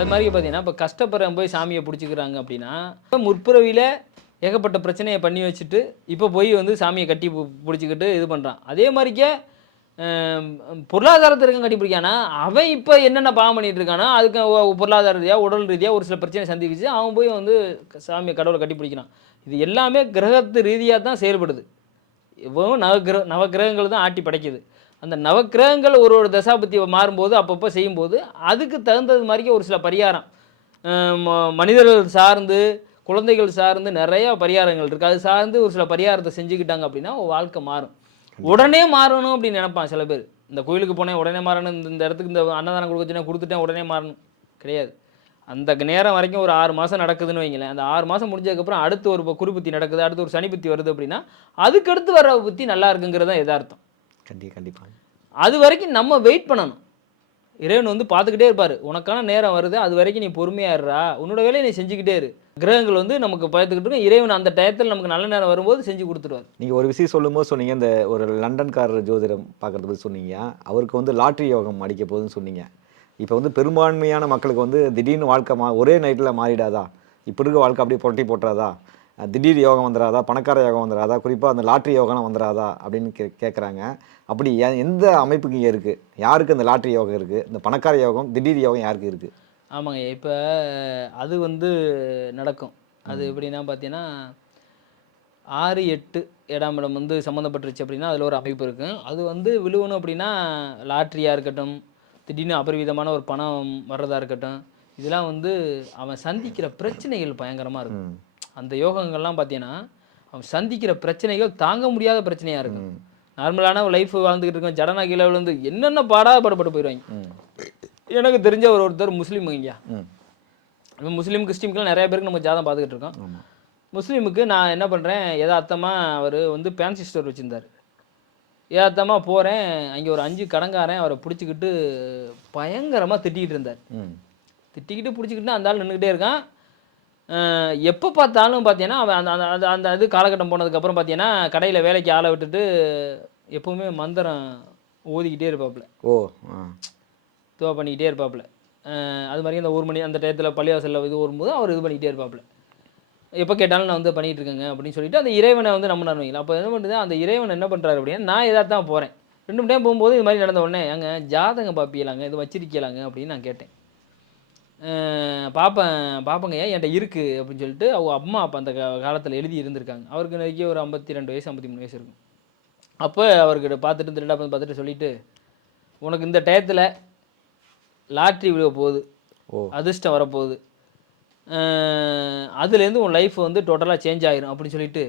அது மாதிரி பார்த்தீங்கன்னா இப்போ கஷ்டப்படுறவன் போய் சாமியை பிடிச்சிக்கிறாங்க அப்படின்னா முற்பிறவியில் ஏகப்பட்ட பிரச்சனையை பண்ணி வச்சுட்டு இப்போ போய் வந்து சாமியை கட்டி பிடிச்சிக்கிட்டு இது பண்ணுறான். அதே மாதிரிக்கே பொருளாதாரத்தை இருக்க கட்டி பிடிக்கானா அவன் இப்போ என்னென்ன பாவம் பண்ணிட்டு இருக்கானோ அதுக்கு பொருளாதார ரீதியாக உடல் ரீதியாக ஒரு சில பிரச்சனை சந்திச்சு அவன் போய் வந்து சாமியை கடவுளை கட்டி பிடிக்கிறான். இது எல்லாமே கிரகத்து ரீதியாக தான் செயல்படுது. இவ்வளோ நவகிரகங்கள் தான் ஆட்டி படைக்குது. அந்த நவக்கிரகங்கள் ஒரு ஒரு தசாபத்தி மாறும்போது அப்பப்போ செய்யும்போது அதுக்கு தகுந்தது மாதிரிக்கே ஒரு சில பரிகாரம் மனிதர்கள் சார்ந்து குழந்தைகள் சார்ந்து நிறையா பரிகாரங்கள் இருக்குது. அது சார்ந்து ஒரு சில பரிகாரத்தை செஞ்சுக்கிட்டாங்க அப்படின்னா வாழ்க்கை மாறும். உடனே மாறணும் அப்படின்னு நினைப்பான் சில பேர். இந்த கோயிலுக்கு போனேன் உடனே மாறணும், இந்த இடத்துக்கு இந்த அன்னதானம் கொடுத்துட்டேன் உடனே மாறணும் கிடையாது. அந்த நேரம் வரைக்கும் ஒரு 6 மாதம் நடக்குதுன்னு வைங்களேன். அந்த 6 மாதம் முடிஞ்சதுக்கப்புறம் அடுத்து ஒரு குருபுத்தி நடக்குது, அடுத்து ஒரு சனி புத்தி வருது அப்படின்னா அதுக்கடுத்து வர புத்தி நல்லா இருக்குங்கிறது தான் எதார்த்தம். கண்டிப்பாக அது வரைக்கும் நம்ம வெயிட் பண்ணணும். இறைவன் வந்து பார்த்துக்கிட்டே இருப்பார். உனக்கான நேரம் வருது, அது வரைக்கும் நீ பொறுமையாக இருறா, உன்னோட வேலையை நீ செஞ்சுக்கிட்டே இரு. கிரகங்கள் வந்து நமக்கு பார்த்துக்கிட்டு இருக்கும். இறைவன் அந்த டயத்தில் நமக்கு நல்ல நேரம் வரும்போது செஞ்சு கொடுத்துருவார். நீங்கள் ஒரு விஷயம் சொல்லும்போது சொன்னீங்க, இந்த ஒரு லண்டன்காரர் ஜோதிடம் பார்க்குறது பற்றி சொன்னீங்க. அவருக்கு வந்து லாட்ரி யோகம் அடிக்க போகுதுன்னு சொன்னீங்க. இப்போ வந்து பெரும்பான்மையான மக்களுக்கு வந்து திடீர்னு வாழ்க்கை ஒரே நைட்டில் மாறிடாதா? இப்போ இருக்க வாழ்க்கை அப்படியே புரட்டி போட்டுறாதா? திடீர் யோகம் வந்துடாதா? பணக்கார யோகம் வந்துடாதா? குறிப்பாக அந்த லாட்ரி யோகம்லாம் வந்துடாதா அப்படின்னு கேட்குறாங்க. அப்படி எந்த அமைப்புக்கு இங்கே இருக்குது? யாருக்கு அந்த லாட்ரி யோகம் இருக்குது? இந்த பணக்கார யோகம் திடீர் யோகம் யாருக்கு இருக்குது? ஆமாங்க. இப்போ அது வந்து நடக்கும். அது எப்படின்னா பார்த்தீங்கன்னா 6, 8 7ஆம் இடம் வந்து சம்மந்தப்பட்டுருச்சு அப்படின்னா அதில் ஒரு அமைப்பு இருக்குது. அது வந்து விழுவணும் அப்படின்னா லாட்ரியாக இருக்கட்டும், திடீர்னு அபரிவிதமான ஒரு பணம் வர்றதா இருக்கட்டும், இதெல்லாம் வந்து அவன் சந்திக்கிற பிரச்சனைகள் பயங்கரமாக இருக்கும். அந்த யோகங்கள்லாம் பார்த்தீங்கன்னா அவன் சந்திக்கிற பிரச்சனைகள் தாங்க முடியாத பிரச்சனையாக இருக்கும். நார்மலான லைஃப் வாழ்ந்துக்கிட்டு இருக்கோம், ஜடனா கீழே விழுந்து என்னென்ன பாடுபட்டு போயிடுவாங்க. எனக்கு தெரிஞ்ச ஒருத்தர் முஸ்லீம் ஐயா. இப்போ முஸ்லீம் கிறிஸ்டின்கெலாம் நிறைய பேருக்கு நம்ம ஜாதகம் பார்த்துக்கிட்டு இருக்கோம். முஸ்லீமுக்கு நான் என்ன பண்ணுறேன், யதார்த்தமாக அவர் வந்து ஃபேன்சி ஸ்டோர் வச்சுருந்தார். யதார்த்தமாக போகிறேன், அங்கே ஒரு 5 கடங்காரன் அவரை பிடிச்சிக்கிட்டு பயங்கரமாக திட்டிக்கிட்டு இருந்தார். திட்டிக்கிட்டு பிடிச்சிக்கிட்டு அந்த ஆள் நின்றுக்கிட்டே இருக்கான். எப்போ பார்த்தாலும் பார்த்தீங்கன்னா அவன் அந்த அந்த அந்த இது காலகட்டம் போனதுக்கப்புறம் பார்த்தீங்கன்னா கடையில் வேலைக்கு ஆளை விட்டுட்டு எப்போவுமே மந்திரம் ஓதிக்கிட்டே இருப்பாப்புல. துவா பண்ணிக்கிட்டே இருப்பாப்புல. அது மாதிரி அந்த 1 மணி அந்த டயத்தில் பள்ளிவாசலில் இது வரும்போது அவர் இது பண்ணிக்கிட்டே இருப்பாப்புல. எப்போ கேட்டாலும் நான் வந்து பண்ணிகிட்டு இருக்கேங்க அப்படின்னு சொல்லிட்டு அந்த இறைவனை வந்து நம்பினார் வைங்களா. அப்போ என்ன பண்ணுறது, அந்த இறைவன் என்ன பண்ணுறாரு அப்படின்னா, நான் எதாவது தான் போகிறேன் 2 டைம் போகும்போது இது மாதிரி நடந்த உடனே ஏங்க ஜாதகம் பார்ப்பியலாங்க, இது வச்சிருக்கலாங்க அப்படின்னு நான் கேட்டேன். பார்ப்பங்கய்யா என்கிட்ட இருக்குது அப்படின்னு சொல்லிட்டு அவங்க அம்மா அப்போ அந்த காலத்தில் எழுதி இருந்திருக்காங்க. அவருக்கு நிறைய ஒரு 52 வயசு 53 வயசு இருக்கும். அப்போ அவர்கிட்ட பார்த்துட்டு திருடா பார்த்துட்டு சொல்லிவிட்டு, உனக்கு இந்த டயத்தில் லாட்ரி விழுக போகுது, அதிர்ஷ்டம் வரப்போகுது, அதுலேருந்து உன் லைஃப் வந்து டோட்டலாக சேஞ்ச் ஆகிரும் அப்படின்னு சொல்லிட்டு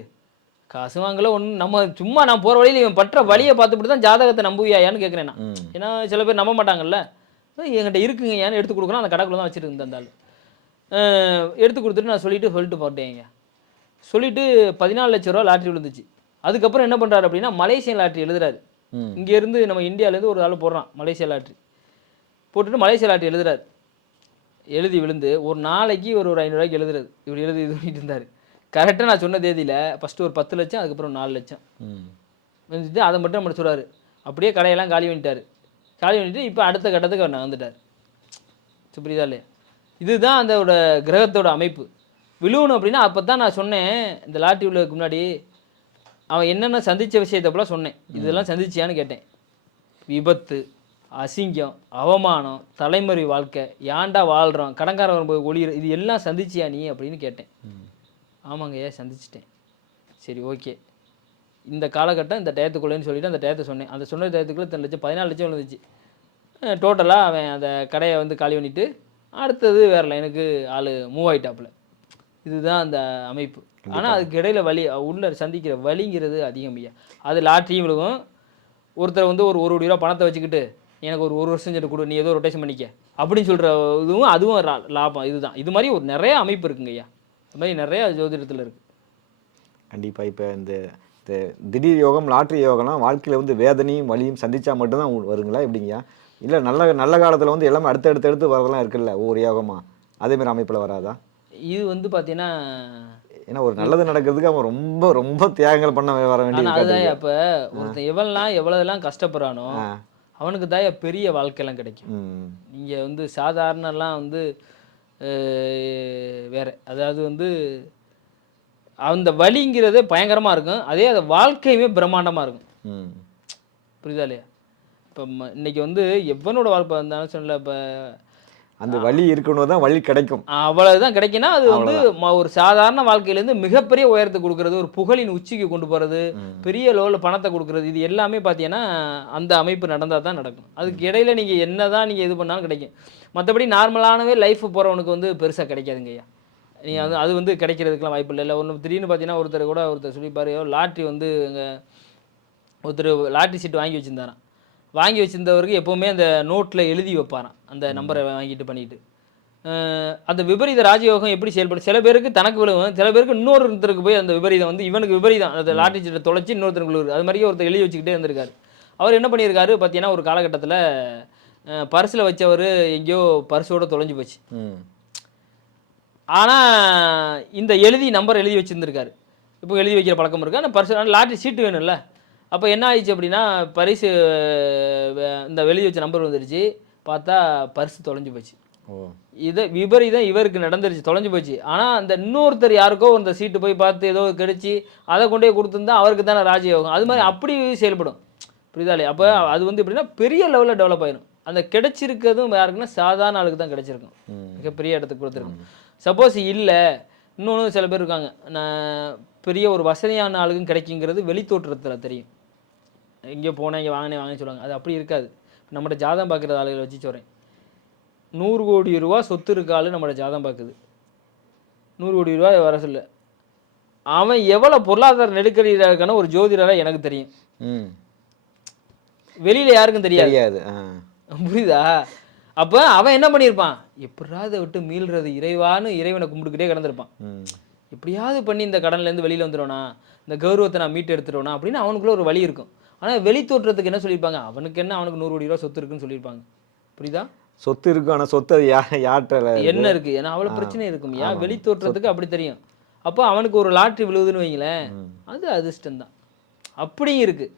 காசு வாங்கல ஒன்று. நம்ம சும்மா நான் போகிற வழியில் இவன் பற்ற வழியை பார்த்துட்டு தான் ஜாதகத்தை நம்புவியான்னு கேட்குறேன் நான். ஏன்னா சில பேர் நம்ப மாட்டாங்கல்ல. என்கிட்ட இருக்குங்க ஏன்னு எடுத்து கொடுக்குறோம், அந்த கடைக்குள்ள தான் வச்சுருக்கு அந்த ஆள். எடுத்து கொடுத்துட்டு நான் சொல்லிட்டு போட்டேங்க. சொல்லிவிட்டு 14 லட்ச ரூபா லாட்ரி விழுந்துச்சு. அதுக்கப்புறம் என்ன பண்ணுறாரு அப்படின்னா மலேசியன் லாட்ரி எழுதுறாரு. இங்கேருந்து நம்ம இந்தியாவிலேருந்து ஒரு ஆள் போடுறான் மலேசியா லாட்ரி. போட்டுட்டு மலேசியா லாட்ரி எழுதுறாரு. எழுதி விழுந்து ஒரு நாளைக்கு ஒரு 500 ரூபாய்க்கு எழுதுறது. இப்படி எழுதி இது பண்ணிட்டு இருந்தார். கரெக்டாக நான் சொன்ன தேதியில் ஃபஸ்ட்டு ஒரு 10 லட்சம், அதுக்கப்புறம் 4 லட்சம் வந்துட்டு அதை மட்டும் நம்ம சொல்கிறாரு. அப்படியே கடையெல்லாம் காலி பண்ணிட்டார். காலி பண்ணிட்டு இப்போ அடுத்த கட்டத்துக்கு அவர் வந்துட்டார். புரியுதா இல்லையா? இதுதான் அதோட கிரகத்தோட அமைப்பு. விழுவணும் அப்படின்னா அப்போ தான் நான் சொன்னேன், இந்த லாட்ரி விழுவதுக்கு முன்னாடி அவன் என்னென்ன சந்தித்த விஷயத்தப்பெல்லாம் சொன்னேன். இதெல்லாம் சந்திச்சியான்னு கேட்டேன். விபத்து, அசிங்கம், அவமானம், தலைமுறை வாழ்க்கை, ஏன்டா வாழ்கிறோம், கடங்கார வரும்போது ஒளிகிற, இது எல்லாம் சந்திச்சியா நீ அப்படின்னு கேட்டேன். ஆமாங்க ஏன் சந்திச்சிட்டேன். சரி ஓகே, இந்த காலகட்டம் இந்த டயத்துக்குள்ளேன்னு சொல்லிவிட்டு அந்த டயத்தை சொன்னேன். அந்த சொன்ன டயத்துக்குள்ளே 3 லட்சம் 14 லட்சம் விழுந்துச்சு. டோட்டலாக அவன் அந்த கடையை வந்து காலி பண்ணிவிட்டு அடுத்தது வேறு லைனுக்கு ஆள் மூவ் ஆகிட்டாப்புல. இதுதான் அந்த அமைப்பு. ஆனால் அதுக்கு இடையில் வலி உள்ள சந்திக்கிற வலிங்கிறது அதிகம் ஐயா. அது லாட்ரியும் விழுகும். ஒருத்தர் வந்து ஒரு 1 கோடி ரூபா பணத்தை வச்சுக்கிட்டு எனக்கு ஒரு வருஷம் சென்று கொடு, நீ ஏதோ ரொட்டேஷன் பண்ணிக்க அப்படின்னு சொல்கிற இதுவும் அதுவும் லாபம். இதுதான் இது மாதிரி ஒரு நிறைய அமைப்பு இருக்குங்க ஐயா. இது மாதிரி நிறையா ஜோதிடத்தில் இருக்குது. கண்டிப்பாக. இப்போ இந்த திடீர் யோகம் லாட்ரி யோகம்லாம் வாழ்க்கையில் வந்து வேதனையும் வலியும் சந்தித்தா மட்டும்தான் வருங்களா எப்படிங்கய்யா? இல்லை நல்ல காலத்தில் வந்து எல்லாமே அடுத்து வரதெல்லாம் இருக்குல்ல ஒவ்வொரு யோகமாக, அதேமாதிரி அமைப்பில் வராதா? இது வந்து பார்த்தீங்கன்னா ஏன்னா ஒரு நல்லது நடக்கிறதுக்கு அவன் ரொம்ப ரொம்ப தியாகங்கள் பண்ண வர வேண்டியது. அதுதான் இப்போ ஒருத்தன் எவ்வளோதெல்லாம் கஷ்டப்படுறானோ அவனுக்கு தான் பெரிய வாழ்க்கையெல்லாம் கிடைக்கும். நீங்கள் வந்து சாதாரணலாம் வந்து வேறு. அதாவது வந்து அந்த வலிங்கிறதே பயங்கரமாக இருக்கும், அதே அந்த வாழ்க்கையுமே பிரம்மாண்டமாக இருக்கும். ம். புரியுதா இல்லையா? இப்போ இன்னைக்கு வந்து எவனோட வாழ்க்கை வந்தாலும் சொல்லல, இப்போ அந்த வலி இருக்கணும் தான் வழி கிடைக்கும். அவ்வளவுதான் கிடைக்குன்னா அது வந்து அவ்வளோதான். ஒரு சாதாரண வாழ்க்கையிலேருந்து மிகப்பெரிய உயரத்துக்கு கொடுக்கறது, ஒரு புகழின் உச்சிக்கு கொண்டு போகிறது, பெரிய லெவலில் பணத்தை கொடுக்கறது, இது எல்லாமே பார்த்தீங்கன்னா அந்த அமைப்பு நடந்தால் தான் நடக்கும். அதுக்கு இடையில நீங்கள் என்ன தான் நீங்கள் இது பண்ணாலும் கிடைக்கும். மற்றபடி நார்மலானவே லைஃப் போகிறவனுக்கு வந்து பெருசாக கிடைக்காதுங்க ஐயா. நீங்கள் வந்து அது வந்து கிடைக்கிறதுக்கெலாம் வாய்ப்பு இல்லை. ஒன்று திடீர்னு பார்த்தீங்கன்னா ஒருத்தர் சொல்லிப்பாரு, லாட்ரி வந்து இங்கே ஒருத்தர் லாட்ரி சீட் வாங்கி வச்சுருந்தாராம். வாங்கி வச்சிருந்தவருக்கு எப்போவுமே அந்த நோட்டில் எழுதி வைப்பாராம், அந்த நம்பரை வாங்கிட்டு பண்ணிட்டு. அந்த விபரீத ராஜயோகம் எப்படி செயல்படும்? சில பேருக்கு தனக்கு விழுவும், சில பேருக்கு இன்னொருத்தருக்கு போய் அந்த விபரீதம் வந்து இவனுக்கு விபரீதம், அந்த லாட்டரி சீட்டை தொலைச்சி இன்னொருத்தருக்கு விழுவுது. அது மாதிரியே ஒருத்தர் எழுதி வச்சுக்கிட்டே இருந்திருக்காரு. அவர் என்ன பண்ணியிருக்காரு பார்த்தீங்கன்னா, ஒரு காலகட்டத்தில் பர்ஸில் வச்சவர் எங்கேயோ பர்ஸோட தொலைஞ்சு போச்சு. ஆனால் இந்த நம்பர் எழுதி வச்சுருந்துருக்காரு. இப்போ எழுதி வைக்கிற பழக்கம் இருக்குது, ஆனால் பர்ஸ் லாட்டரி சீட்டு வேணும்ல. அப்போ என்ன ஆயிடுச்சு அப்படின்னா, பரிசு இந்த எழுதி வச்ச நம்பர் வந்துடுச்சு, பார்த்தா பர்ஸ் தொலைஞ்சு போச்சு. இதை விபரீதம் இவருக்கு நடந்துருச்சு, தொலைஞ்சு போச்சு. ஆனால் அந்த இன்னொருத்தர் யாருக்கோ அந்த சீட்டு போய் பார்த்து ஏதோ கிடைச்சி அதை கொண்டே கொடுத்துருந்தா அவருக்கு தானே ராஜயோகம். அது மாதிரி அப்படி செயல்படும். புரியுதாலே? அப்போ அது வந்து எப்படின்னா பெரிய லெவலில் டெவலப் ஆயிடும். அந்த கிடைச்சிருக்கிறதும் யாருக்குன்னா சாதாரண ஆளுக்கு தான் கிடைச்சிருக்கும், மிகப்பெரிய இடத்துக்கு கொடுத்துருக்கும். சப்போஸ் இல்லை, இன்னொன்று சில பேர் இருக்காங்க, நான் பெரிய ஒரு வசதியான ஆளுக்கும் கிடைக்குங்கிறது வெளி தோற்றத்தில் தெரியும். எங்கேயோ போனேன், இங்கே வாங்கினேன் சொல்லுவாங்க. அது அப்படி இருக்காது. நம்மகிட்ட ஜாதகம் பார்க்குற ஆளுகளை வச்சு சொல்கிறேன். 100 கோடி ரூபா சொத்து இருக்காள் நம்மளோட ஜாதகம் பார்க்குது, 100 கோடி ரூபா வர சொல்ல, அவன் எவ்வளோ பொருளாதார நெருக்கடியில் இருக்கான ஒரு ஜோதிடராக எனக்கு தெரியும், வெளியில் யாருக்கும் தெரியாது. புரியுதா? அப்போ அவன் என்ன பண்ணியிருப்பான், எப்படியாவது விட்டு மீள்றது இறைவான்னு இறைவனை கும்பிட்டுக்கிட்டே கிடந்திருப்பான். எப்படியாவது பண்ணி இந்த கடன்லேருந்து வெளியில் வந்துடுவேனா, இந்த கௌரவத்தை நான் மீட்டு எடுத்துடுவேனா அப்படின்னு அவனுக்குள்ள ஒரு வழி இருக்கும். ஆனால் வெளி தோற்றத்துக்கு என்ன சொல்லியிருப்பாங்க, அவனுக்கு என்ன, அவனுக்கு 100 கோடி ரூபா சொத்து இருக்குன்னு சொல்லியிருப்பாங்க. புரியுதா? சொத்து இருக்கு, ஆனால் சொத்து யார்கிட்ட என்ன இருக்குது, ஏன்னா அவ்வளோ பிரச்சனை இருக்கும். ஏன் வெளி தோற்றத்துக்கு அப்படி தெரியும். அப்போ அவனுக்கு ஒரு லாட்ரி விழுவுதுன்னு வைங்களேன், அது அதிர்ஷ்டம்தான். அப்படியும் இருக்குது.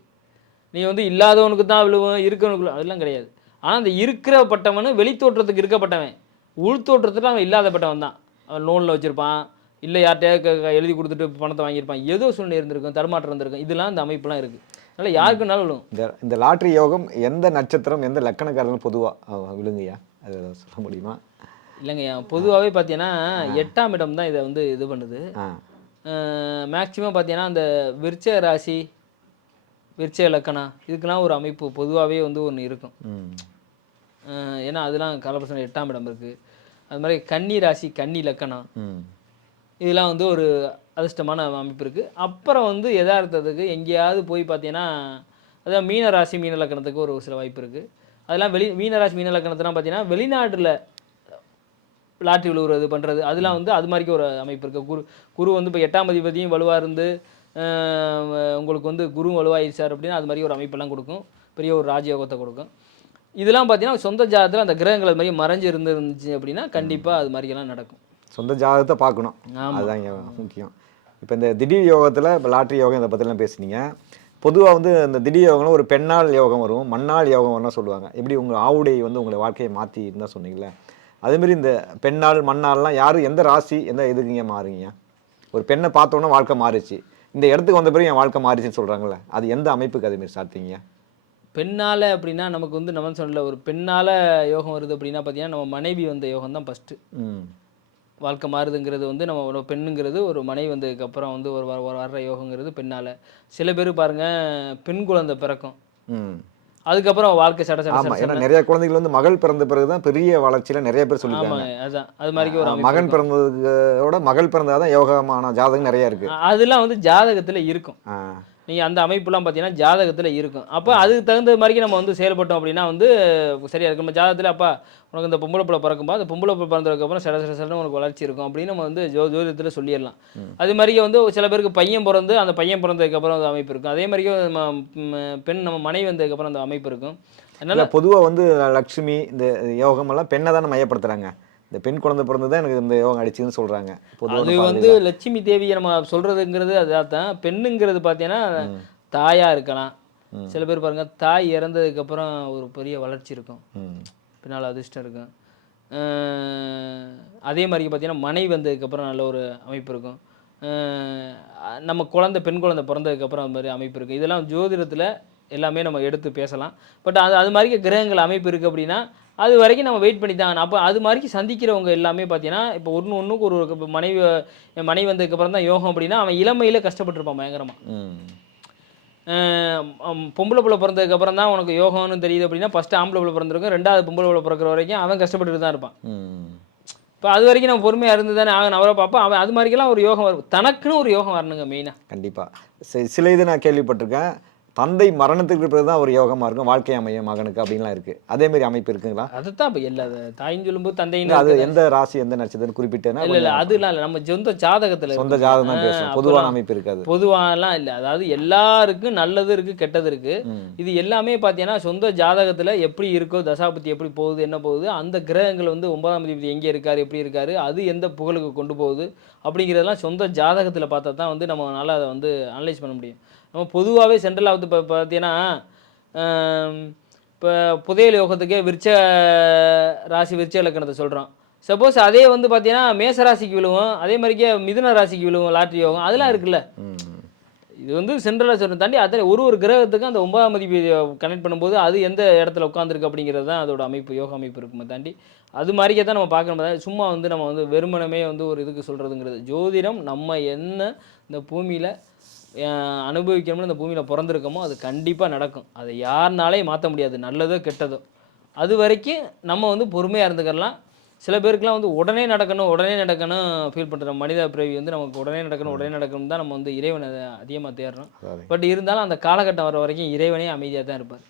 நீ வந்து இல்லாதவனுக்கு தான் விழுவும், இருக்கவனுக்கு அதெல்லாம் கிடையாது. ஆனால் அந்த இருக்கிறப்பட்டவனு வெளி தோற்றத்துக்கு இருக்கப்பட்டவன், உள் தோற்றத்துக்கு அவன் இல்லாதப்பட்டவன் தான். அவன் லோனில் வச்சுருப்பான், இல்லை யார்கிட்டயா எழுதி கொடுத்துட்டு பணத்தை வாங்கியிருப்பான், ஏதோ சூழ்நிலை இருந்திருக்கும், தடுமாற்றம் இருந்திருக்கும். இதெல்லாம் இந்த அமைப்புலாம் இருக்குது. அதனால் யாருக்குனாலும் விழுவும். இந்த லாட்ரி யோகம் எந்த நட்சத்திரம் எந்த லக்கணக்காரங்களும் பொதுவாக விழுங்கய்யா, அது சொல்ல முடியுமா? இல்லைங்கய்யா, பொதுவாகவே பார்த்தீங்கன்னா 8ஆம் இடம் தான் இதை வந்து இது பண்ணுது. மேக்சிமம் பார்த்தீங்கன்னா அந்த விருச்ச ராசி, விருச்ச லக்கணம், இதுக்கெல்லாம் ஒரு அமைப்பு பொதுவாகவே வந்து ஒன்று இருக்கும். ஏன்னா அதெல்லாம் காலப்பிரசனை 8ஆம் இடம் இருக்குது. அது மாதிரி கன்னி ராசி, கன்னி லக்கணம், இதெல்லாம் வந்து ஒரு அதிர்ஷ்டமான அமைப்பு இருக்குது. அப்புறம் வந்து யதார்த்தத்துக்கு எங்கேயாவது போய் பார்த்தீங்கன்னா, அதான் மீன ராசி மீன லக்கணத்துக்கு ஒரு சில வாய்ப்பு இருக்குது. அதெல்லாம் மீன ராசி மீன லக்கணத்துலாம் பார்த்தீங்கன்னா வெளிநாட்டில் லாட்ரி விழுவுறது பண்ணுறது, அதெல்லாம் வந்து அது மாதிரிக்கு ஒரு அமைப்பு இருக்குது. குரு வந்து இப்போ 8ஆம் அதிபதியும் வலுவாக இருந்து உங்களுக்கு வந்து குரு வலுவாயிருச்சார் அப்படின்னா அது மாதிரி ஒரு அமைப்பெல்லாம் கொடுக்கும், பெரிய ஒரு ராஜயோகத்தை கொடுக்கும். இதெல்லாம் பார்த்தீங்கன்னா சொந்த ஜாதகத்தில் அந்த கிரகங்கள் அது மாதிரி மறைஞ்சு இருந்துச்சு அப்படின்னா கண்டிப்பாக அது மாதிரியெல்லாம் நடக்கும். சொந்த ஜாதகத்தை பார்க்கணும், அதுதான் இங்கே முக்கியம். இப்போ இந்த திடீர் யோகத்தில் இப்போ லாட்ரி யோகம் இதை பற்றிலாம் பேசுனீங்க. பொதுவாக வந்து இந்த திடீர் யோகம்லாம் ஒரு பெண்ணால் யோகம் வரும், மண்ணால் யோகம் வரும்னா சொல்லுவாங்க. எப்படி உங்கள் ஆவுடை வந்து உங்களை வாழ்க்கையை மாற்றி இருந்தால் சொன்னீங்களே, அதேமாரி இந்த பெண்ணால் மண்ணால்லாம் யார் எந்த ராசி எந்த இதுக்குங்க மாறுங்க? ஒரு பெண்ணை பார்த்தோன்னா வாழ்க்கை மாறிச்சு, இந்த இடத்துக்கு வந்த பிறகு என் வாழ்க்கை மாறிச்சுன்னு சொல்கிறாங்களே, அது எந்த அமைப்புக்கு அதேமாரி சாத்திங்க? பெண்ணால் அப்படின்னா நமக்கு வந்து நம்ம சொல்லல, ஒரு பெண்ணால் யோகம் வருது அப்படின்னா பார்த்தீங்கன்னா நம்ம மனைவி வந்த யோகம் தான் ஃபஸ்ட்டு. வாழ்க்கை மாறுதுங்கிறது வந்து நம்ம பெண்ணுங்கிறது ஒரு மனைவி வந்ததுக்கப்புறம் வந்து ஒரு வர்ற யோகங்கிறது பெண்ணால். சில பேர் பாருங்கள் பெண் குழந்தை பிறக்கும், அதுக்கப்புறம் வாழ்க்கை ஏன்னா நிறைய குழந்தைகள் வந்து மகள் பிறந்த பிறகுதான் பெரிய வளர்ச்சியில நிறைய பேர் சொல்லிருக்காங்க. அதான் அது மாதிரி ஒரு மகன் பிறந்ததோட மகள் பிறந்தாதான் யோகமான ஜாதகம் நிறைய இருக்கு. அதெல்லாம் வந்து ஜாதகத்துல இருக்கும். நீங்கள் அந்த அமைப்புலாம் பார்த்தீங்கன்னா ஜாதகத்தில் இருக்கும். அப்போ அதுக்கு தகுந்த மாதிரி நம்ம வந்து செயல்பட்டோம் அப்படின்னா வந்து சரியாக இருக்கும். நம்ம ஜாதகத்தில் அப்பா உனக்கு இந்த பொம்பளை பிள்ளை பிறக்கும்பா, அந்த பொம்பளை பிள்ளை பிறந்ததுக்கப்புறம் சடன்னு உனக்கு வளர்ச்சி இருக்கும் அப்படின்னு நம்ம வந்து ஜோதிடத்தில் சொல்லிடலாம். அது மாதிரி வந்து சில பேருக்கு பையன் பிறந்து அந்த பையன் பிறந்ததுக்கப்புறம் அந்த அமைப்பு இருக்கும். அதே மாதிரியே பெண் நம்ம மனைவி வந்ததுக்கப்புறம் அந்த அமைப்பு இருக்கும். அதனால பொதுவாக வந்து லக்ஷ்மி இந்த யோகமெல்லாம் பெண்ணை தானே மையப்படுத்துகிறாங்க. இந்த பெண் குழந்தை பிறந்து தான் எனக்கு இந்த யோகம் அடிச்சுன்னு சொல்கிறாங்க. அது வந்து லட்சுமி தேவியை நம்ம சொல்கிறதுங்கிறது அதான். பெண்ணுங்கிறது பார்த்தீங்கன்னா தாயாக இருக்கலாம். சில பேர் பாருங்கள் தாய் இறந்ததுக்கப்புறம் ஒரு பெரிய வளர்ச்சி இருக்கும், பின்னால் அதிர்ஷ்டம் இருக்கும். அதே மாதிரி பார்த்தீங்கன்னா மனைவி வந்ததுக்கப்புறம் நல்ல ஒரு அமைப்பு இருக்கும். நம்ம பெண் குழந்தை பிறந்ததுக்கப்புறம் அது மாதிரி அமைப்பு இருக்குது. இதெல்லாம் ஜோதிடத்தில் எல்லாமே நம்ம எடுத்து பேசலாம். பட் அது மாதிரி கிரகங்கள் அமைப்பு இருக்குது அப்படின்னா அது வரைக்கும் நம்ம வெயிட் பண்ணி தான். அப்போ அது மாதிரி சந்திக்கிறவங்க எல்லாமே பார்த்தீங்கன்னா இப்போ ஒன்றுக்கு ஒரு என் மனைவி வந்ததுக்கப்புறம் தான் யோகம் அப்படின்னா அவன் இளமையில் கஷ்டப்பட்டுருப்பான் பயங்கரமாக. பொம்பளை பிள்ளை பிறந்ததுக்கப்புறம் தான் உனக்கு யோகம்னு தெரியுது அப்படின்னா ஃபஸ்ட்டு ஆம்பளை பிள்ளை பிறந்திருக்கும், 2வது பொம்பளை பிள்ளை பிறக்கிற வரைக்கும் அவன் கஷ்டப்பட்டுட்டு தான் இருப்பான். இப்போ அது வரைக்கும் நம்ம பொறுமையாக இருந்து தானே ஆகணும். அவரை பார்ப்போம். அவன் அது மாதிரிக்கெல்லாம் ஒரு யோகம் வரும். தனக்குன்னு ஒரு யோகம் வரணுங்க மெயினாக. கண்டிப்பாக. சில இது நான் கேள்விப்பட்டிருக்கேன். தந்தை மரணத்துக்கு பிறகு தான் ஒரு யோகமாக இருக்கும், வாழ்க்கை அமையும் மகனுக்கு அப்படின்லாம் இருக்குது. அதேமாரி அமைப்பு இருக்குங்களா? அதுதான் இப்போ எல்லா தாயின்னு சொல்லும்போது தந்தைன்னு அது எந்த ராசி எந்த நட்சத்திரம் குறிப்பிட்டேன்னா இல்லை அதெல்லாம் இல்லை. நம்ம சொந்த ஜாதகத்தில் சொந்த ஜாதகம் தான் பேசுவோம். பொதுவான அமைப்பு இருக்காது. பொதுவாலாம் இல்லை. அதாவது எல்லாருக்கும் நல்லது இருக்குது கெட்டது இருக்குது. இது எல்லாமே பார்த்தீங்கன்னா சொந்த ஜாதகத்தில் எப்படி இருக்கோ, தசாபதி எப்படி போகுது என்ன போகுது, அந்த கிரகங்கள் வந்து 9ஆம் அதிபதி எங்கே இருக்கார் எப்படி இருக்கார், அது எந்த புகழுக்கு கொண்டு போகுது அப்படிங்கிறதெல்லாம் சொந்த ஜாதகத்தில் பார்த்தா தான் வந்து நம்மளால் அதை வந்து அனலைஸ் பண்ண முடியும். நம்ம பொதுவாகவே சென்ட்ரலாக இப்போ பார்த்தீங்கன்னா இப்போ புதையல் யோகத்துக்கே விருச்ச இலக்கணத்தை சொல்கிறோம். சப்போஸ் அதே வந்து பார்த்தீங்கன்னா மேச ராசிக்கு விழுவும், அதே மாதிரிக்கே மிதுன ராசிக்கு விழுவும் லாட்ரி யோகம், அதெல்லாம் இருக்குல்ல. இது வந்து சென்ட்ரலாக சொல்கிறத தாண்டி அத்தனை ஒரு கிரகத்துக்கும் அந்த 9ஆம் அதிபதி கனெக்ட் பண்ணும்போது அது எந்த இடத்துல உட்காந்துருக்கு அப்படிங்கிறது தான் அதோட அமைப்பு, யோக அமைப்பு இருக்குமே தாண்டி அது மாதிரிக்கே தான் நம்ம பார்க்கணும். சும்மா வந்து நம்ம வந்து வெறுமனமே வந்து ஒரு இதுக்கு சொல்கிறதுங்கிறது ஜோதிடம் நம்ம என்ன இந்த பூமியில் அனுபவிக்கணும்னு இந்த பூமியில் பிறந்திருக்கோமோ அது கண்டிப்பாக நடக்கும். அதை யாருனாலையும் மாற்ற முடியாது, நல்லதோ கெட்டதோ. அது வரைக்கும் நம்ம வந்து பொறுமையாக இருந்துக்கலாம். சில பேருக்குலாம் வந்து உடனே நடக்கணும் ஃபீல் பண்ணுற மனித பிறவி வந்து நமக்கு உடனே நடக்கணும் தான் நம்ம வந்து இறைவனை அதிகமாக தேடுறோம். பட் இருந்தாலும் அந்த காலகட்டம் வர வரைக்கும் இறைவனே அமைதியாக தான் இருப்பார்.